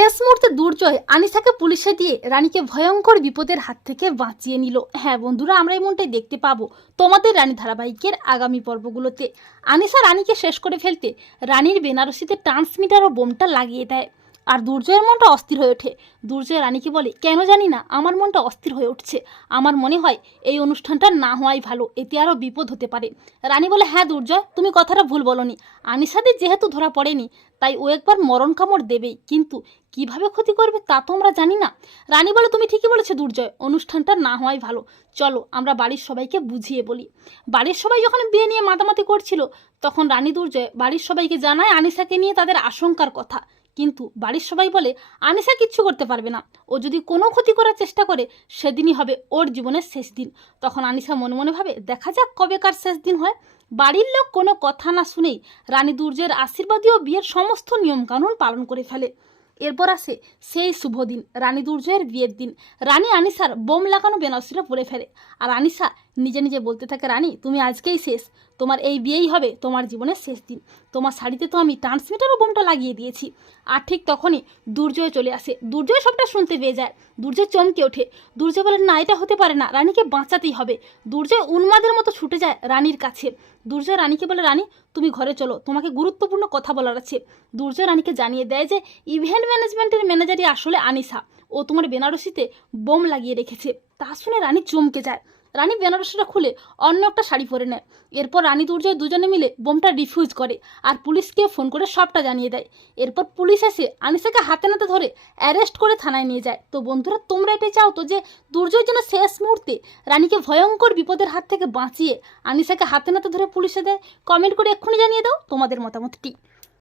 শেষ মুহূর্তে দুর্জয় আনিসাকে পুলিশে দিয়ে রানীকে ভয়ঙ্কর বিপদের হাত থেকে বাঁচিয়ে নিল। হ্যাঁ বন্ধুরা, আমরা এমনটাই দেখতে পাবো তোমাদের রানী ধারাবাহিকের আগামী পর্বগুলোতে। আনিসা রানীকে শেষ করে ফেলতে রানীর বেনারসিতে ট্রান্সমিটার ও বোমটা লাগিয়ে দেয়। আর দুর্জয়ের মনটা অস্থির হয়ে ওঠে। দুর্জয় রানীকে বলে, কেন জানি না, আমার মনটা অস্থির হয়ে উঠছে। আমার মনে হয় এই অনুষ্ঠানটা না হওয়াই ভালো, এতে আরও বিপদ হতে পারে। রানী বলে হ্যাঁ দুর্জয়, তুমি কথাটা ভুল বলনি। আনিসাদের যেহেতু ধরা পড়েনি, তাই ও একবার মরণ কামড় দেবেই। কিন্তু কীভাবে ক্ষতি করবে তা তো আমরা জানি না। রানী বলে, তুমি ঠিকই বলেছ দুর্জয়, অনুষ্ঠানটা না হওয়াই ভালো। চলো, আমরা বাড়ির সবাইকে বুঝিয়ে বলি। বাড়ির সবাই যখন বিয়ে নিয়ে মাতামাতি করছিল, তখন রানী দুর্জয় বাড়ির সবাইকে জানায় আনিসাকে নিয়ে তাদের আশঙ্কার কথা। কিন্তু বাড়ির সবাই বলে আনিসা কিচ্ছু করতে পারবে না। ও যদি কোনো ক্ষতি করার চেষ্টা করে, সেদিনই হবে ওর জীবনের শেষ দিন। তখন আনিসা মনে মনে ভাবে, দেখা যাক কবেকার শেষ দিন হয়। বাড়ির লোক কোনো কথা না শুনেই রানী দুর্জয়ের আশীর্বাদীয় বিয়ের সমস্ত নিয়মকানুন পালন করে ফেলে। এরপর আসে সেই শুভ দিন, রানী দুর্জয়ের বিয়ের দিন। রানী আনিসার বোম লাগানো বেনারসিটা পরে ফেলে। আর আনিসা নিজে নিজে বলতে থাকে, রানী, তুমি আজকেই শেষ। তোমার এই বিয়েই হবে তোমার জীবনের শেষ দিন। তোমার শাড়িতে তো আমি ট্রান্সমিটারও বোমটা লাগিয়ে দিয়েছি। আর ঠিক তখনই দুর্জয় চলে আসে। দুর্জয় সবটা শুনতে পেয়ে যায়। দুর্জয় চমকে ওঠে। দুর্জয় বলে, না, এটা হতে পারে না। রানীকে বাঁচাতেই হবে। দুর্জয় উন্মাদের মতো ছুটে যায় রানীর কাছে। দুর্জয় রানীকে বলে, রানী, তুমি ঘরে চলো। তোমাকে গুরুত্বপূর্ণ কথা বলার আছে। দুর্জয় রানীকে জানিয়ে দেয় যে, ইভেন্ট ম্যানেজমেন্টের ম্যানেজারই আসলে আনিসা। ও তোমার বেনারসিতে বোম লাগিয়ে রেখেছে। তা শুনে রানী চমকে যায়। রানী বেনারসিটা খুলে অন্য একটা শাড়ি পরে নেয়। এরপর রানী দুর্জয় দুজনে মিলে বোমটা ডিফিউজ করে আর পুলিশকে ফোন করে সবটা জানিয়ে দেয়। এরপর পুলিশ এসে আনিসাকে হাতে নাতে ধরে অ্যারেস্ট করে থানায় নিয়ে যায়। তো বন্ধুরা, তোমরা এটাই চাও তো যে দুর্জয়ের যেন শেষ মুহূর্তে রানীকে ভয়ঙ্কর বিপদের হাত থেকে বাঁচিয়ে আনিসাকে হাতে নাতে ধরে পুলিশে দেয়? কমেন্ট করে এক্ষুনি জানিয়ে দাও তোমাদের মতামতটি।